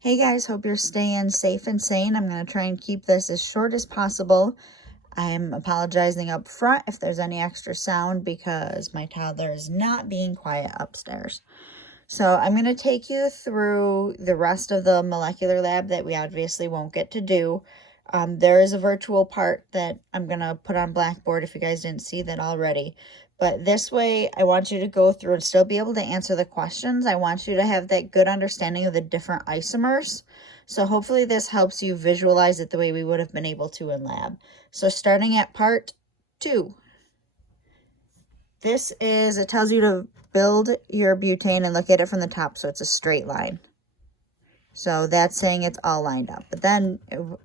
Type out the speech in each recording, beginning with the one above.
Hey guys, hope you're staying safe and sane. I'm going to try and keep this as short as possible. I'm apologizing up front if there's any extra sound because my toddler is not being quiet upstairs. So I'm going to take you through the rest of the molecular lab that we obviously won't get to do. There is a virtual part that I'm going to put on Blackboard if you guys didn't see that already. But this way, I want you to go through and still be able to answer the questions. I want you to have that good understanding of the different isomers. So hopefully this helps you visualize it the way we would have been able to in lab. So starting at part 2. This is, it tells you to build your butane and look at it from the top so it's a straight line. So that's saying it's all lined up. But then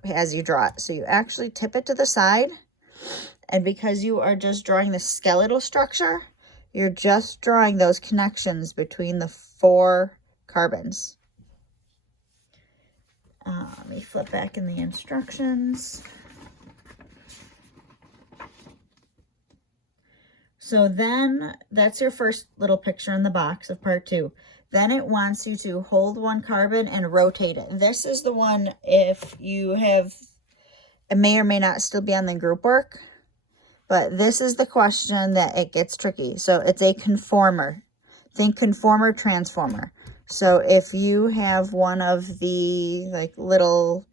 as you draw it, so you actually tip it to the side. And because you are just drawing the skeletal structure, you're just drawing those connections between the 4 carbons. Let me flip back in the instructions. So then that's your first little picture in the box of part 2. Then it wants you to hold one carbon and rotate it. This is the one, if you have, it may or may not still be on the group work. But this is the question that it gets tricky. So it's a conformer. Think conformer, transformer. So if you have one of the like little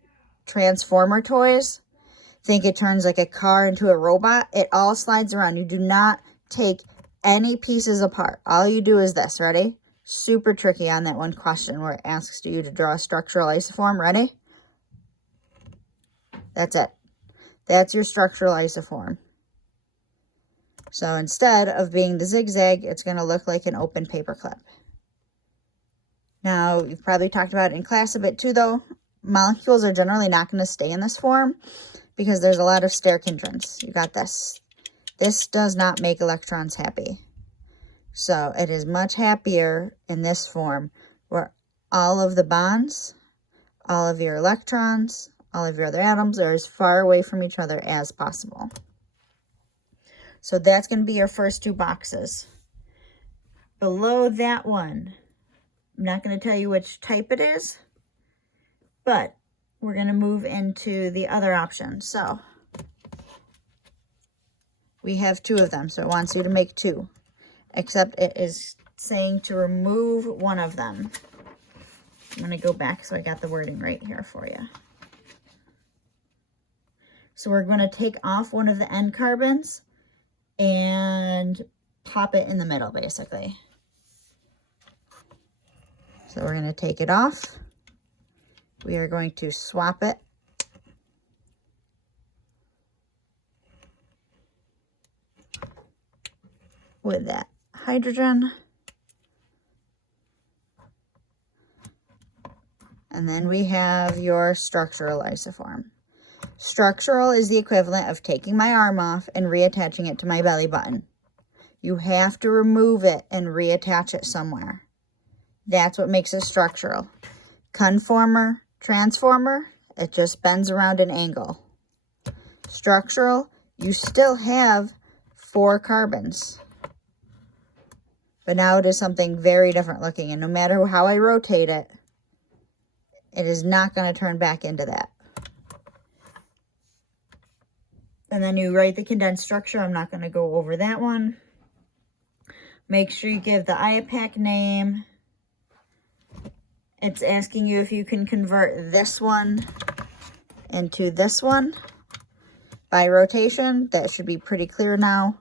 transformer toys, think it turns like a car into a robot. It all slides around. You do not take any pieces apart. All you do is this. Ready? Super tricky on that one question where it asks you to draw a structural isoform. Ready? That's it. That's your structural isoform. So instead of being the zigzag, it's going to look like an open paper clip. Now, you've probably talked about it in class a bit too, though. Molecules are generally not going to stay in this form because there's a lot of steric hindrance. You got this. This does not make electrons happy. So it is much happier in this form where all of the bonds, all of your electrons, all of your other atoms are as far away from each other as possible. So that's going to be your first 2 boxes. Below that one, I'm not going to tell you which type it is, but we're going to move into the other option. So we have 2 of them, so it wants you to make 2, except it is saying to remove one of them. I'm going to go back so I got the wording right here for you. So we're going to take off one of the end carbons and pop it in the middle, basically. So we're going to take it off. We are going to swap it. With that hydrogen. And then we have your structural isoform. Structural is the equivalent of taking my arm off and reattaching it to my belly button. You have to remove it and reattach it somewhere. That's what makes it structural. Conformer, transformer, it just bends around an angle. Structural, you still have 4 carbons. But now it is something very different looking, and no matter how I rotate it, it is not going to turn back into that. And then you write the condensed structure. I'm not going to go over that one. Make sure you give the IUPAC name. It's asking you if you can convert this one into this one by rotation. That should be pretty clear now.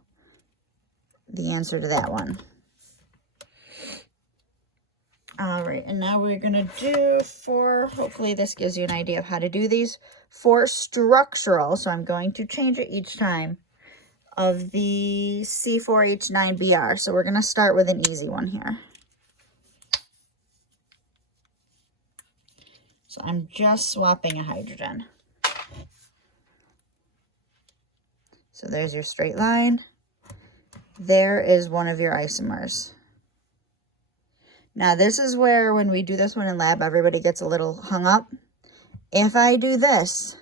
The answer to that one. All right, and now we're going to do hopefully this gives you an idea of how to do these, for structural, so I'm going to change it each time, of the C4H9Br. So we're going to start with an easy one here. So I'm just swapping a hydrogen. So there's your straight line. There is one of your isomers. Now, this is where, when we do this one in lab, everybody gets a little hung up. If I do this,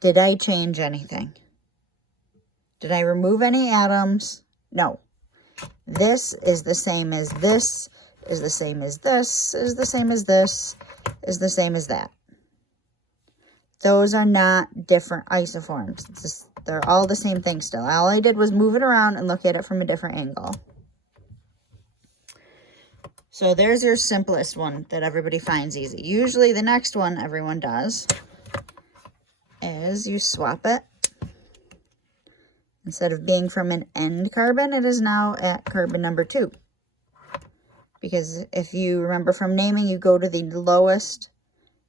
did I change anything? Did I remove any atoms? No. This is the same as this, is the same as this, is the same as this, is the same as that. Those are not different isoforms. It's just, they're all the same thing still. All I did was move it around and look at it from a different angle. So there's your simplest one that everybody finds easy. Usually the next one everyone does is you swap it. Instead of being from an end carbon, it is now at carbon number 2. Because if you remember from naming, you go to the lowest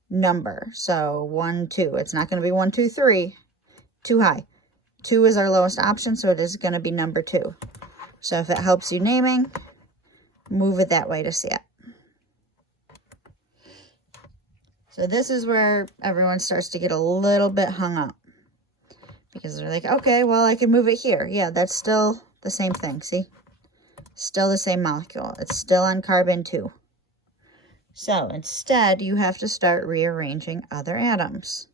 number. So 1, 2. It's not going to be 1, 2, 3. Too high. 2 is our lowest option, so it is going to be number 2. So if it helps you naming, move it that way to see it. So this is where everyone starts to get a little bit hung up. Because they're like, okay, well, I can move it here. Yeah, that's still the same thing, see? Still the same molecule. It's still on carbon 2. So instead, you have to start rearranging other atoms.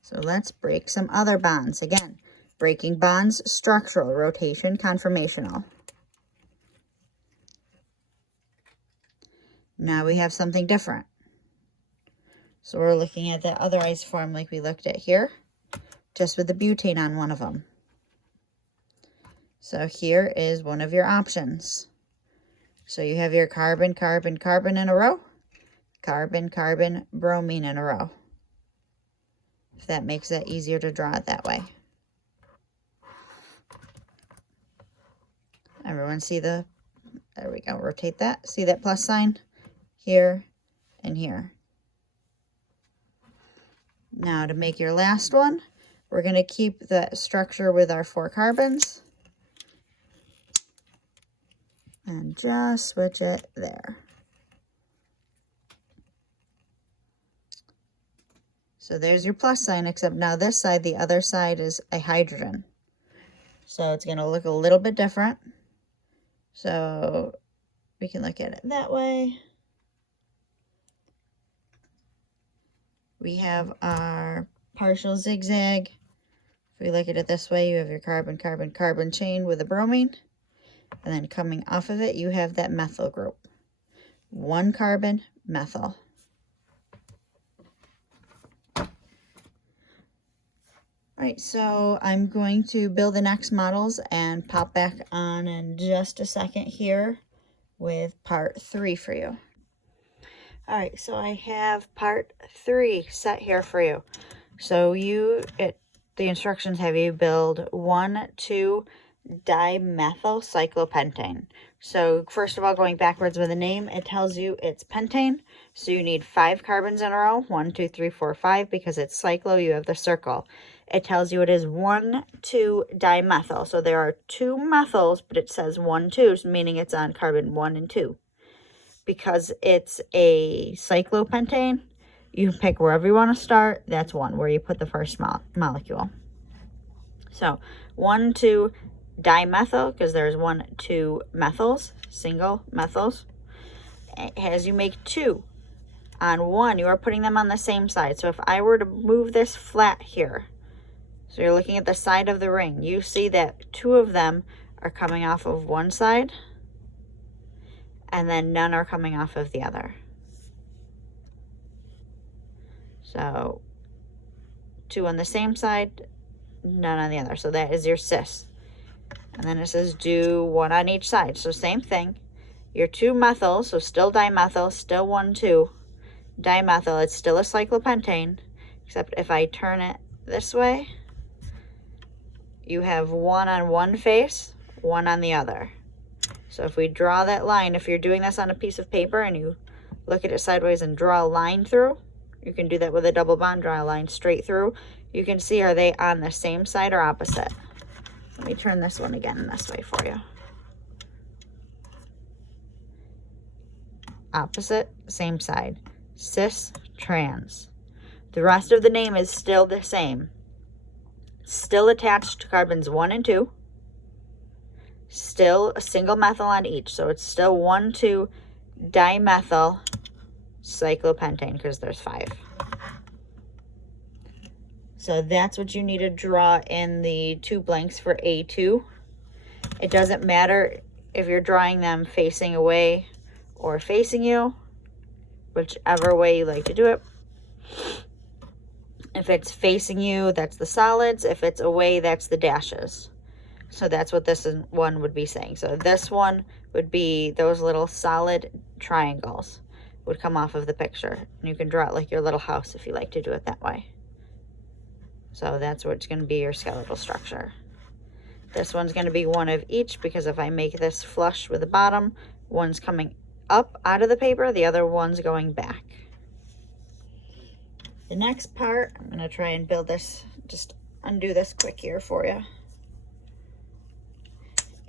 So let's break some other bonds. Again, breaking bonds, structural, rotation, conformational. Now we have something different. So we're looking at that other isoform like we looked at here, just with the butane on one of them. So here is one of your options. So you have your carbon, carbon, carbon in a row, carbon, carbon, bromine in a row. If that makes that easier to draw it that way. Everyone see the, there we go, rotate that. See that plus sign? Here and here. Now to make your last one, we're going to keep the structure with our 4 carbons. And just switch it there. So there's your plus sign, except now this side, the other side is a hydrogen. So it's going to look a little bit different. So we can look at it that way. We have our partial zigzag. If we look at it this way, you have your carbon, carbon, carbon chain with a bromine. And then coming off of it, you have that methyl group. 1 carbon, methyl. All right, so I'm going to build the next models and pop back on in just a second here with part 3 for you. All right, so I have part 3 set here for you. So the instructions have you build 1,2 dimethyl cyclopentane. So first of all, going backwards with the name, it tells you it's pentane. So you need 5 carbons in a row, 1, 2, 3, 4, 5, because it's cyclo, you have the circle. It tells you it is 1,2 dimethyl. So there are 2 methyls, but it says 1, 2, meaning it's on carbon 1 and 2. Because it's a cyclopentane, you can pick wherever you want to start. That's 1, where you put the first molecule. So 1, 2 dimethyl, because there's 1, 2 methyls, single methyls. As you make 2 on 1, you are putting them on the same side. So if I were to move this flat here, so you're looking at the side of the ring, you see that 2 of them are coming off of one side, and then none are coming off of the other. So 2 on the same side, none on the other. So that is your cis. And then it says do 1 on each side. So same thing. Your 2 methyls, so still dimethyl, still 1, 2 dimethyl. It's still a cyclopentane, except if I turn it this way, you have 1 on one face, 1 on the other. So if we draw that line, if you're doing this on a piece of paper and you look at it sideways and draw a line through, you can do that with a double bond, draw a line straight through. You can see, are they on the same side or opposite? Let me turn this one again this way for you. Opposite, same side. Cis, trans. The rest of the name is still the same. Still attached to carbons 1 and 2. Still a single methyl on each. So it's still 1, 2 dimethyl cyclopentane, because there's 5. So that's what you need to draw in the 2 blanks for A2. It doesn't matter if you're drawing them facing away or facing you, whichever way you like to do it. If it's facing you, that's the solids. If it's away, that's the dashes. So that's what this one would be saying. So this one would be those little solid triangles would come off of the picture. And you can draw it like your little house if you like to do it that way. So that's what's going to be your skeletal structure. This one's going to be one of each, because if I make this flush with the bottom, one's coming up out of the paper, the other one's going back. The next part, I'm going to try and build this, just undo this quick here for you,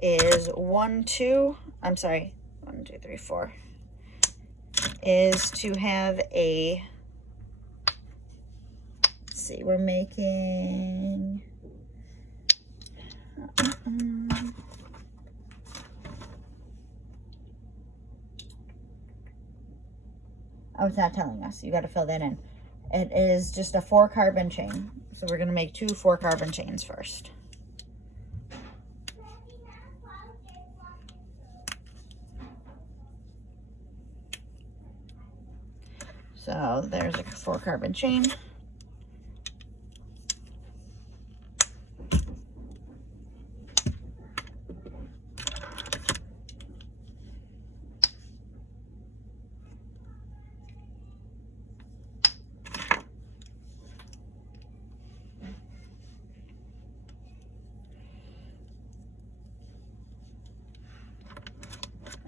is 1, 2, 3, 4, is to have a, let's see, we're making, oh, it's not telling us. You got to fill that in. It is just a 4-carbon chain. So we're going to make 2 4-carbon chains first. So there's a 4-carbon chain.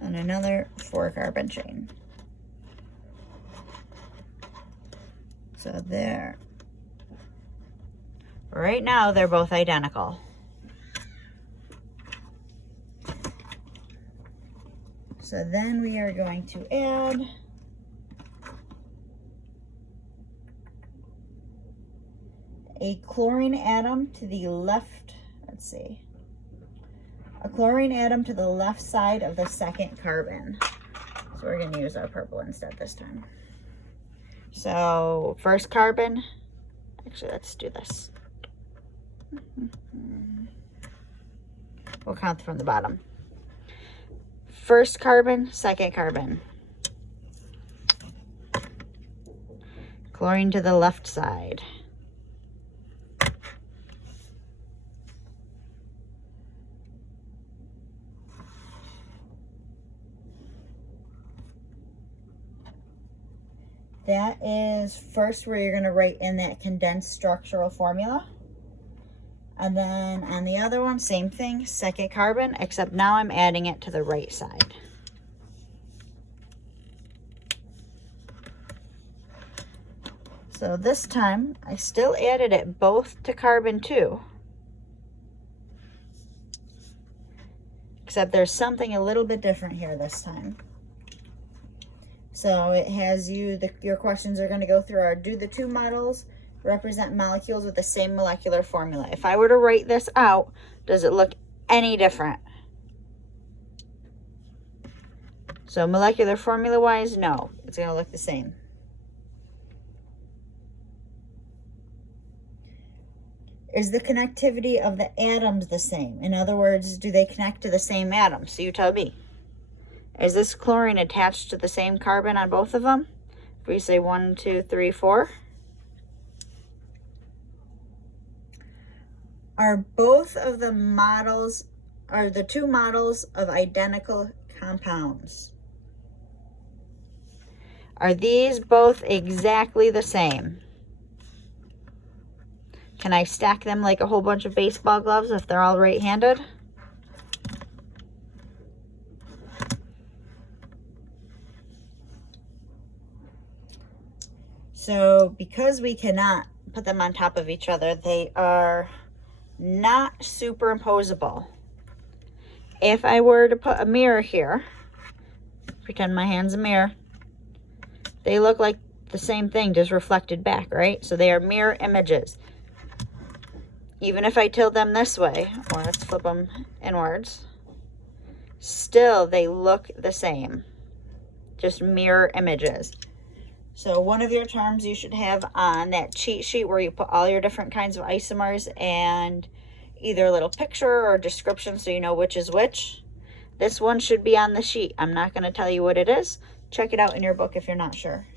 And another 4-carbon chain. So there. Right now, they're both identical. So then we are going to add a chlorine atom to the left, let's see, a chlorine atom to the left side of the 2nd carbon. So we're going to use our purple instead this time. So 1st carbon, actually let's do this. We'll count from the bottom. 1st carbon, 2nd carbon. Chlorine to the left side. That is first where you're going to write in that condensed structural formula. And then on the other one, same thing, 2nd carbon, except now I'm adding it to the right side. So this time, I still added it both to carbon 2. Except there's something a little bit different here this time. So it has your questions are going to go through are, do the 2 models represent molecules with the same molecular formula? If I were to write this out, does it look any different? So molecular formula wise, no, it's going to look the same. Is the connectivity of the atoms the same? In other words, do they connect to the same atom? So you tell me. Is this chlorine attached to the same carbon on both of them? If we say 1, 2, 3, 4. Are both of the models, are the 2 models of identical compounds? Are these both exactly the same? Can I stack them like a whole bunch of baseball gloves if they're all right-handed? So because we cannot put them on top of each other, they are not superimposable. If I were to put a mirror here, pretend my hand's a mirror, they look like the same thing, just reflected back, right? So they are mirror images. Even if I tilt them this way, or let's flip them inwards, still they look the same, just mirror images. So one of your terms you should have on that cheat sheet where you put all your different kinds of isomers and either a little picture or description so you know which is which. This one should be on the sheet. I'm not going to tell you what it is. Check it out in your book if you're not sure.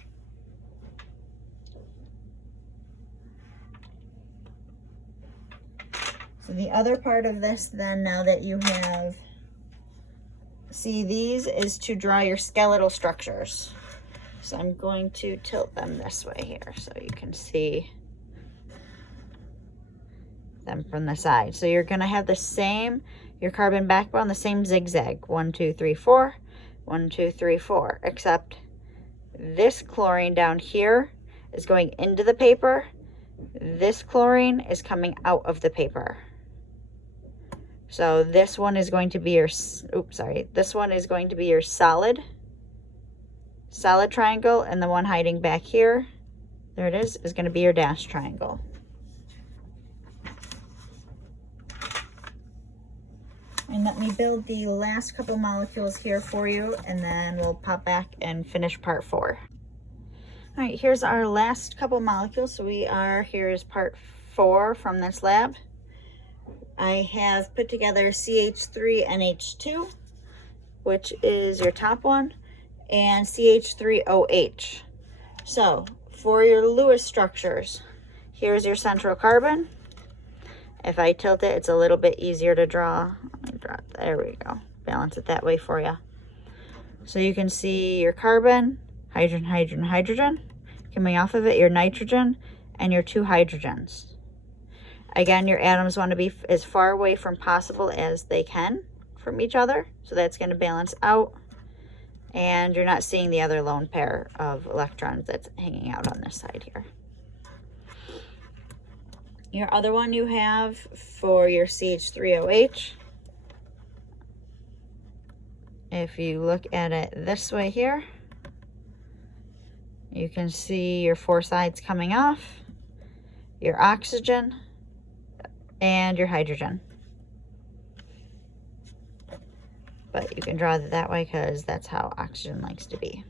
So the other part of this then, now that you have, see, these is to draw your skeletal structures. So I'm going to tilt them this way here so you can see them from the side. So you're going to have the same, your carbon backbone, the same zigzag, 1 2 3 4, 1 2 3 4, except this chlorine down here is going into the paper, this chlorine is coming out of the paper. So this one is going to be your, this one is going to be your solid triangle, and the one hiding back here, there it is going to be your dashed triangle. And let me build the last couple molecules here for you, and then we'll pop back and finish part 4. All right, here's our last couple molecules. So here's part 4 from this lab. I have put together CH3NH2, which is your top one, and CH3OH. So for your Lewis structures, here's your central carbon. If I tilt it, it's a little bit easier to draw. Let me draw it. There we go. Balance it that way for you. So you can see your carbon, hydrogen, hydrogen, hydrogen. Coming off of it, your nitrogen and your 2 hydrogens. Again, your atoms want to be as far away from possible as they can from each other. So that's going to balance out. And you're not seeing the other lone pair of electrons that's hanging out on this side here. Your other one you have for your CH3OH, if you look at it this way here, you can see your 4 sides coming off, your oxygen, and your hydrogen. But you can draw it that way because that's how oxygen likes to be.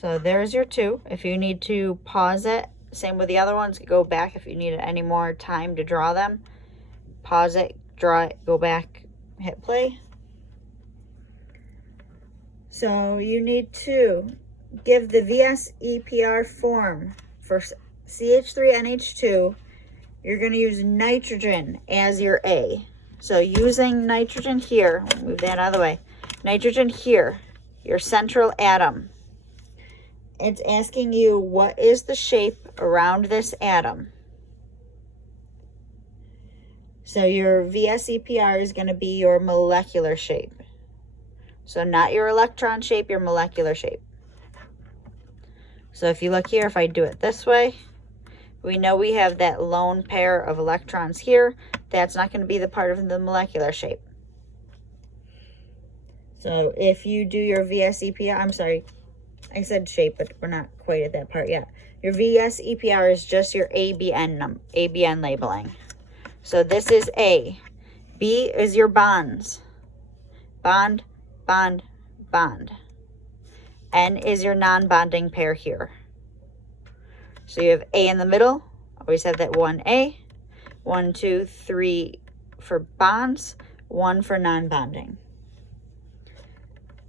So there's your 2. If you need to pause it, same with the other ones, go back if you need any more time to draw them. Pause it, draw it, go back, hit play. So you need to give the VESPR form for CH3NH2. You're going to use nitrogen as your A. So using nitrogen here, move that out of the way. Nitrogen here, your central atom. It's asking you what is the shape around this atom. So your VESPR is going to be your molecular shape. So not your electron shape, your molecular shape. So if you look here, if I do it this way, we know we have that lone pair of electrons here. That's not going to be the part of the molecular shape. So if you do your VESPR, I'm sorry, I said shape, but we're not quite at that part yet. Your VESPR is just your ABN labeling. So this is A. B is your bonds. Bond, bond, bond. N is your non-bonding pair here. So you have A in the middle. Always have that 1A. 1, 2, 3 for bonds. 1 for non-bonding.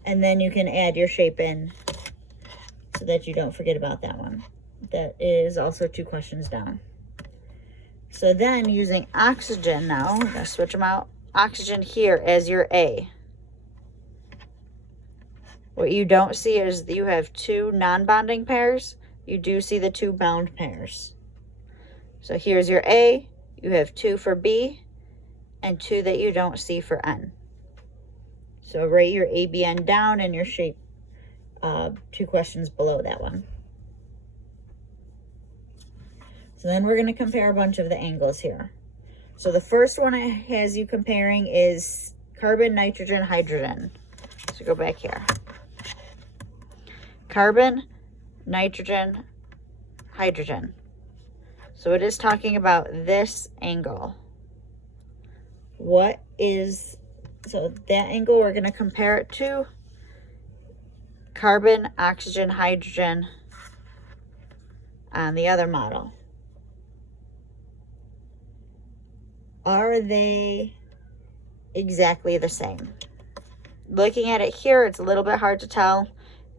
And then you can add your shape in so that you don't forget about that one. That is also 2 questions down. So then using oxygen now, I'm going to switch them out. Oxygen here as your A. What you don't see is you have 2 non-bonding pairs. You do see the 2 bound pairs. So here's your A. You have 2 for B and 2 that you don't see for N. So write your ABN down and your shape 2 questions below that one. So then we're going to compare a bunch of the angles here. So the first one it has you comparing is carbon, nitrogen, hydrogen. So go back here. Carbon, nitrogen, hydrogen. So it is talking about this angle. What is, so that angle we're going to compare it to carbon, oxygen, hydrogen on the other model. Are they exactly the same. Looking at it here, it's a little bit hard to tell.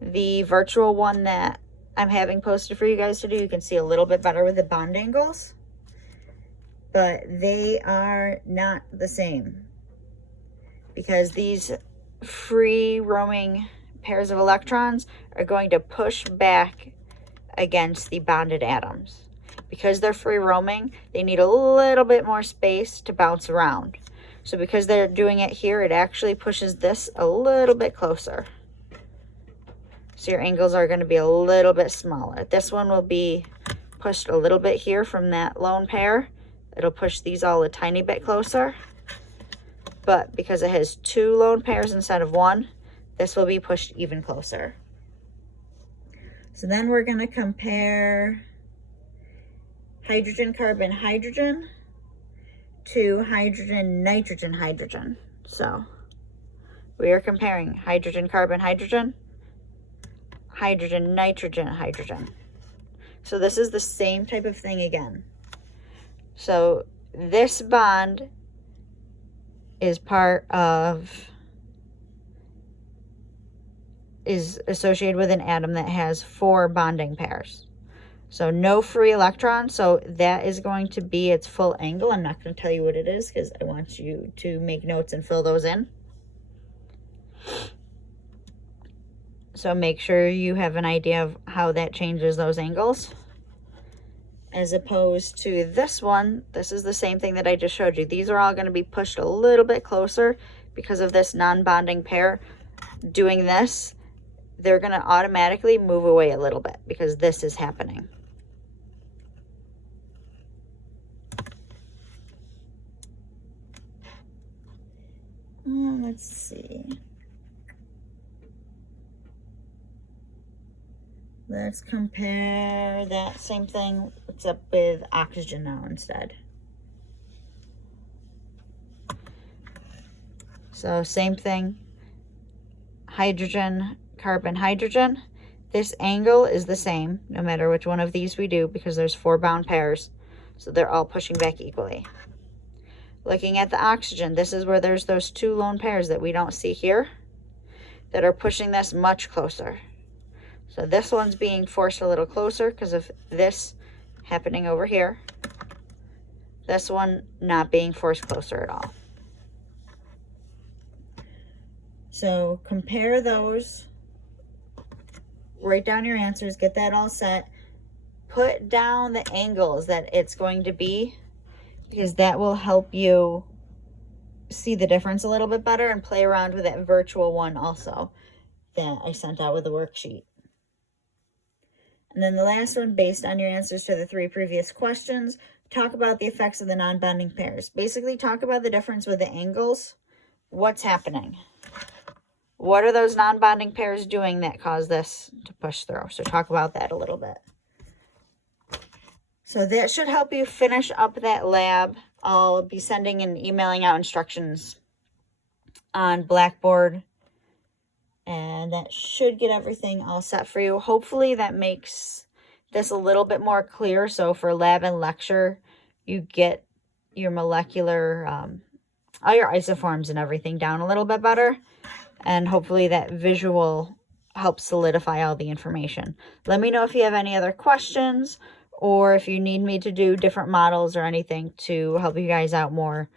The virtual one that I'm having posted for you guys to do, you can see a little bit better with the bond angles, but they are not the same because these free roaming pairs of electrons are going to push back against the bonded atoms. Because they're free roaming, they need a little bit more space to bounce around. So because they're doing it here, it actually pushes this a little bit closer. So your angles are going to be a little bit smaller. This one will be pushed a little bit here from that lone pair. It'll push these all a tiny bit closer. But because it has 2 lone pairs instead of 1, this will be pushed even closer. So then we're going to compare hydrogen, carbon, hydrogen to hydrogen, nitrogen, hydrogen. So we are comparing hydrogen, carbon, hydrogen, hydrogen, nitrogen, hydrogen. So this is the same type of thing again. So this bond is associated with an atom that has 4 bonding pairs. So no free electrons, so that is going to be its full angle. I'm not going to tell you what it is because I want you to make notes and fill those in. So make sure you have an idea of how that changes those angles. As opposed to this one, this is the same thing that I just showed you. These are all going to be pushed a little bit closer because of this non-bonding pair. Doing this, they're going to automatically move away a little bit because this is happening. Let's see. Let's compare that same thing. What's up with oxygen now instead? So same thing. Hydrogen, carbon, hydrogen. This angle is the same no matter which one of these we do because there's 4 bound pairs. So they're all pushing back equally. Looking at the oxygen, this is where there's those 2 lone pairs that we don't see here that are pushing this much closer. So this one's being forced a little closer because of this happening over here. This one not being forced closer at all. So compare those. Write down your answers. Get that all set. Put down the angles that it's going to be because that will help you see the difference a little bit better and play around with that virtual one also that I sent out with the worksheet. And then the last one, based on your answers to the 3 previous questions, talk about the effects of the non-bonding pairs. Basically, talk about the difference with the angles. What's happening? What are those non-bonding pairs doing that cause this to push through? So talk about that a little bit. So that should help you finish up that lab. I'll be sending and emailing out instructions on Blackboard. And that should get everything all set for you. Hopefully that makes this a little bit more clear. So for lab and lecture, you get your molecular, all your isoforms and everything down a little bit better. And hopefully that visual helps solidify all the information. Let me know if you have any other questions or if you need me to do different models or anything to help you guys out more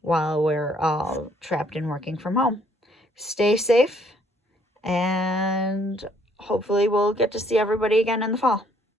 while we're all trapped and working from home. Stay safe, and hopefully we'll get to see everybody again in the fall.